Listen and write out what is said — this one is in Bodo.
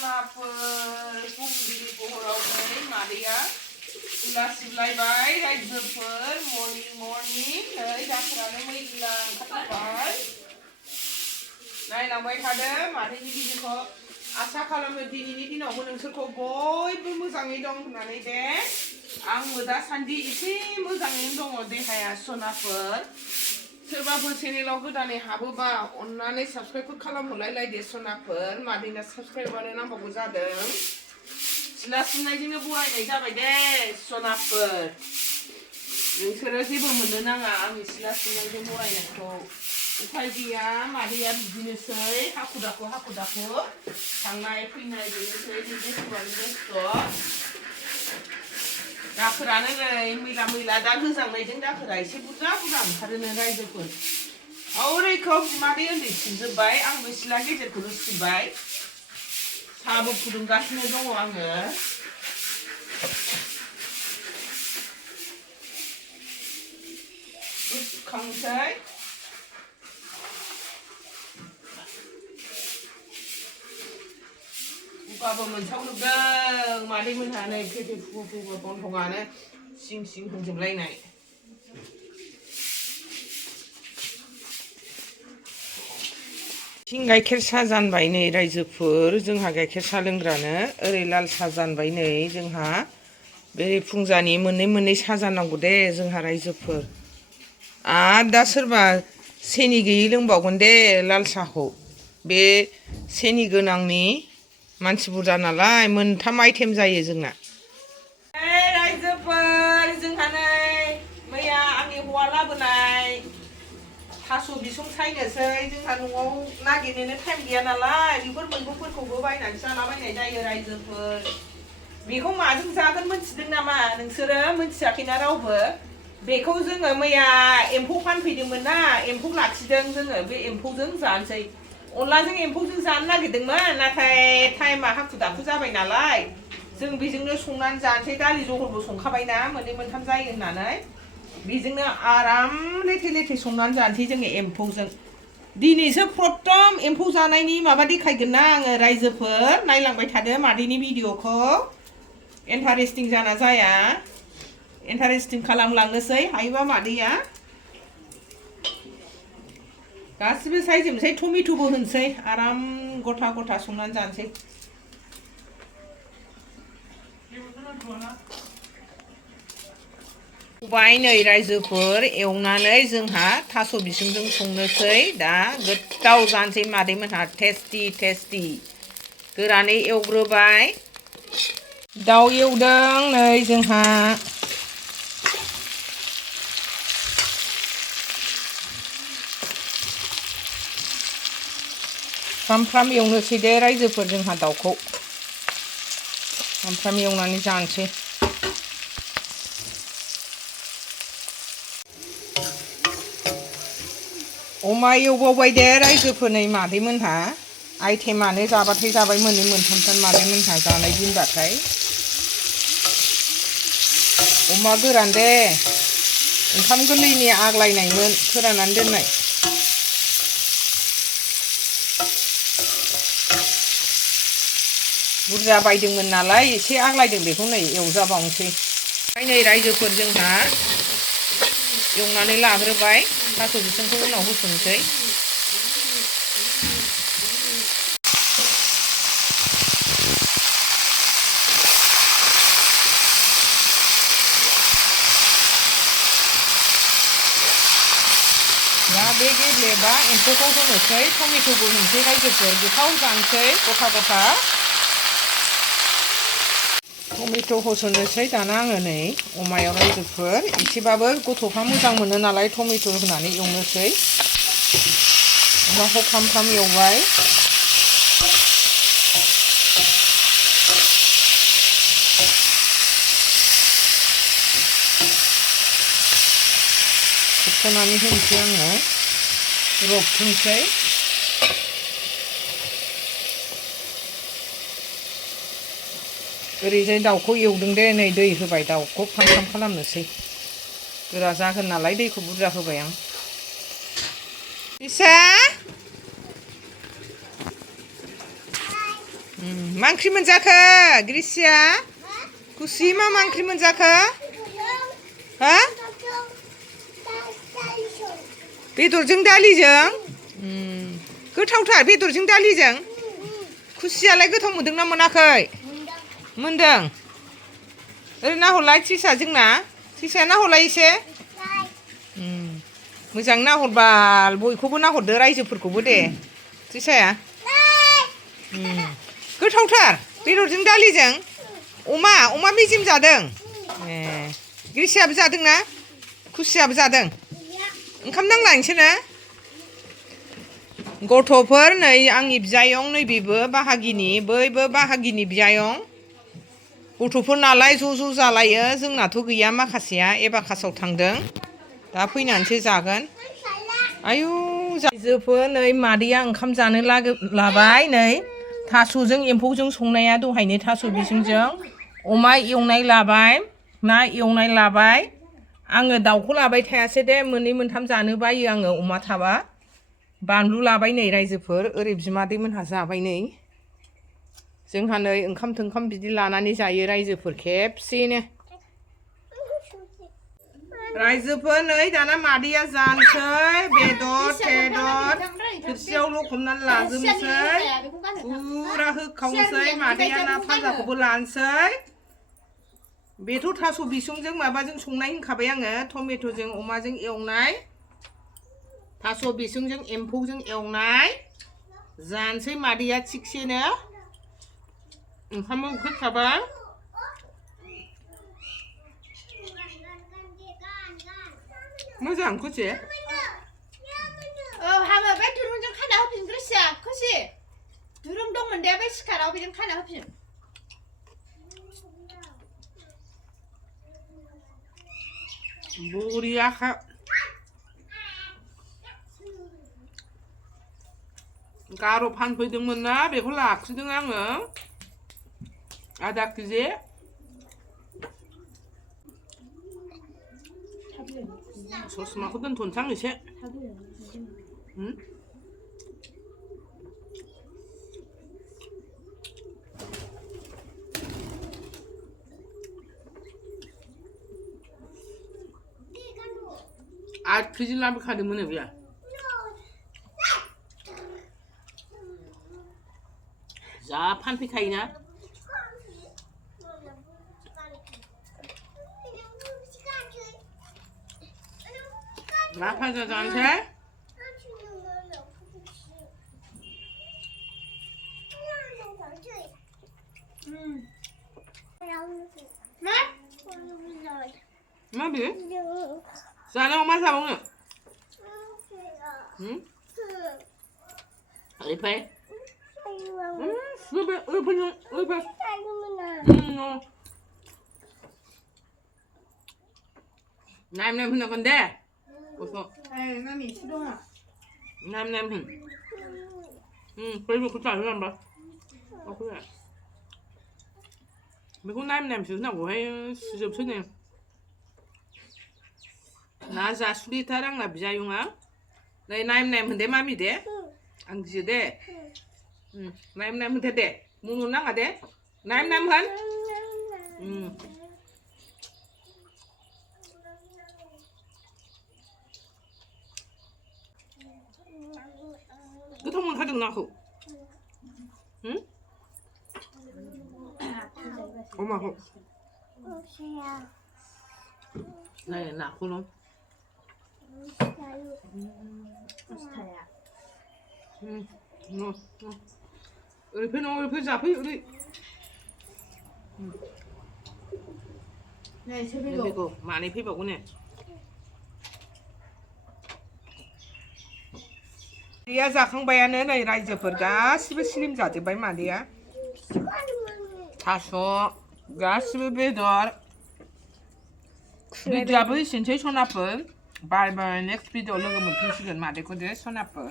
सनाफोर फुंबिलि बहरावहाय मादैया उला सिबलायबाय रायजोफोर मर्निं मर्निं नै दाखोरानो मैला ओंखारबाय नायलांबाय थादो मादैनि भिडिअखौ आसा खालामो दिनैनि दिनावबो नोंसोरखौ बयबो मोजाङै दं होननानै दे आंबो दासान्दि एसे मोजाङैनो दङ देहाया सनाफोर सोरबाफोर चेनेलाव गोदानै हाबोबा अन्नानै साबस्क्राइब खालामहरलाय लायदे सनाफोर मादैना साबस्क्राइबानो नांबावगौ जादों सिला सिबनायजोंनो बरायनाय जाबाय दे सनाफोर नोंसोरो जेबो मोननो नाङा आंनि सिला सिबनायजों बरायनायखौ उफाय गैया मादैया बिदिनोसै हाखु दाखु थांनाय फैनाय बेनोसै बेस्थ'आनो बेस्थ' दाखोरानो नै मैला मैला दा गोजांनायजों दाखोरा एसे बुरजा ओंखारोनो रायजोफोर औरैखौ मादै उन्दै सिबजोब्बाय आंबो सिला गेजेरखौनो सिबबाय साहाबो फुदुंगासिनो दङ आङो सुखांसै गगाबो मोनसावजोबदों मादै मोनहा नै फेफे फुफु गन्थंआनो सिं सिं होजोबलायनाय थिं गाइखेर साहा जानबाय नै रायजोफोर जोंहा गाइखेर साहा लोंग्रानो ओरै लाल साहा जानबाय नै जोंहा बेरे फुंजानि मोननै साहा जाननांगौ दे जोंहा रायजोफोर आरो दा सोरबा सेनि गैयै लोंबावगोन दे लाल साहाखौ बे सेनि गोनांनि मानसि बुरजा नालाय मोनथाम आइटेम जायो जोंना रायजोफोर जोंहा नै मैया आंनि हौवा लाबोनाय थास' बिसं सायनोसै जोंहा न'आव नागिरनोनो टाइम गैया नालाय बेफोर मैगंफोरखौबो बायनानै जालाबायनाय जायो रायजोफोर बेखौ माजों जागोन मोनथिदों नामा नोंसोरो मोनथियाखैना रावबो बेखौ जोङो मैया एम्फौ फानफैदोंमोन ना एम्फौ लाखिदों जोङो बे एम्फौजों जानोसै अनलाजों एम्फौजों जानो नागिरदोंमोन नाथाय टाइमा हाखु दाखु जाबाय नालाय जों बेजोंनो संनानै जानोसै दालि जहलबो संखाबायना मोननै मोनथाम जायो होननानै बेजोंनो आराम लेथे संनानै जानोसै जोङो एम्फौजों दिनैसो प्रथम एम्फौ जानायनि माबा देखायगोन ना आङो रायजोफोर नायलांबाय थादो मादैनि भिडिअखौ इन्टारेस्टिं जाना जाया इन्टारेस्टिं खालामलांनोसै हायोबा मादैया गासिबो सायजोबनोसै टमेट'बो होनोसै आराम गथा संनानै जानोसै सबाय नै रायजोफोर एवनानै जोंहा थास' बिसंजों संनोसै दा गोथाव जानोसै मादैमोनहा टेस्टि गोरानै एवग्रोबाय दाउ एवदों नै जोंहा फ्राम एवनोसै दे रायजोफोर जोंहा दाउखौ फ्राम एवनानै जानोसै अमा एवबावबाय दे रायजोफोर नै मादैमोनहा आइटेमानो जाबाथाय जाबाय मोननै मोनथामथार मादैमोनहा जानाय दिनबाथाय अमा गोरान दे ओंखाम गोरलैनि आग्लायनायमोन फोराननानै दोननाय बुरजा बायदोंमोन नालाय एसे आग्लायदों बेखौ नै एवजाबावनोसै ओमफ्राय नै रायजोफोर जोंहा एवनानै लाग्रोबाय थास' बिसंखौ उनाव होसननोसै दा बे गेब्लेबा एम्फौखौ होनोसै टमेट'बो होनोसै रायजोफोर गोथाव जानोसै गथा टमेट' होसननोसै दाना आङो नै अमायाव रायजोफोर एसेबाबो गथ'फ्रा मोजां मोनो नालाय टमेट' होनानै एवनोसै अमाखौ फ्राम एवबाय खोबथ'नानै होनोसै आङो रबथोंसै ओरैजाय दाउखौ एवदों दे नै दै होबाय दाउखौ फ्राम खालामनोसै गोरा जागोन नालाय दैखौ बुरजा होबाय आं फिसा मा ओंख्रि मोनजाखो ग्रिसिया खुसि मा ओंख्रि मोनजाखो हा बेदरजों दालिजों गोथावथार बेदरजों दालिजों खुसियालाय गोथाव मोनदोंना मोनाखै मोनदों ओरै नाहरलाय थिसा जोंना थिसाया नाहरलाय एसे मोजां नाहरबाल बयखौबो नाहरदो रायजोफोरखौबो दे थिसाया गोथावथार बेदरजों दालिजों अमा मेजेम जादों ए ग्रिसियाबो जादोंना खुसियाबो जादों ओंखाम नांला नोंसोरनो गथ'फोर नै आंनि बिजायं नैबेबो बाहागिनि बैबो बाहागिनि बिजायं गथ'फोर नालाय ज' जालायो जोंनाथ' गैया माखासेया एबाकासाव थांदों दा फैनानैसो जागोन आयु रायजोफोर नै मादैया ओंखाम जानो लाबाय नै थास'जों एम्फौजों संनाया दहायनो थास' बिसंजों अमा एवनाय लाबाय ना एवनाय लाबाय आङो दाउखौ लाबाय थायासै दे मोननै मोनथाम जानो बायो आङो अमा थाबा बानलु लाबाय नै रायजोफोर ओरै बिमादै मोनहा जाबाय नै जोंहा नै ओंखाम थोंखाम बिदि लानानै जायो रायजोफोर खेबसेनो रायजोफोर नै दाना मादैया जानोसै बेदर थेदर थोरसियाव लखबनानै लाजोबनोसै फुरा होखावनोसै मादैया ना फाजाखौबो लानोसै बेथ' थास' बिसंजों माबाजों संनाय होनखाबाय आङो टमेट'जों अमाजों एवनाय थास' बिसंजों एम्फौजों एवनाय जानोसै मादैया थिगसेनो ओंखाम ओंख्रिखाबाय मोजां खुसि हाबा बे दुरुंजों खाना होफिन ग्रिसिया खुसि दुरुं दंमोन दे बे सिखाराव बेजों खाना होफिन बरियाखा गार' फानफैदोंमोन ना बेखौ लाखिदों आङो आधा केजि ससमाखौ दोनथ'नोसै आं एसे आठ केजि लाबोखादोंमोन बेयो जा फानफैखायोना ना फाजा जानोसै मा बे जानायाव मा जाबावनो ओरैफाय नायम होनांगोन दे Mami, eसे दङ नायम होन बैबोखौ जाहो होनबा बेखौ नायमसो होनांगौहाय सुजोबसै ना जासुलिथार आंना बिजायंआ नै नायम होनदे मामि दे आं गियो दे नायम होनदे दे मुनु नाङा दे नायम होन गोथाव मोनखादों नाखौ अमाखौ नाय नाखौल' ओरै जाफै ओरै फैगौ मानै फैबावगौ ने मादैया जाखांबायानो नै रायजोफोर गासिबो स्लिम जाजोब्बाय मादैया थास' गासिबो बेदर भिडिअ'आबो एसेनोसै सनाफोर बाय नेक्स्ट भिडिअ लोगो मोनफिनसिगोन मादैखौ दे सनाफोर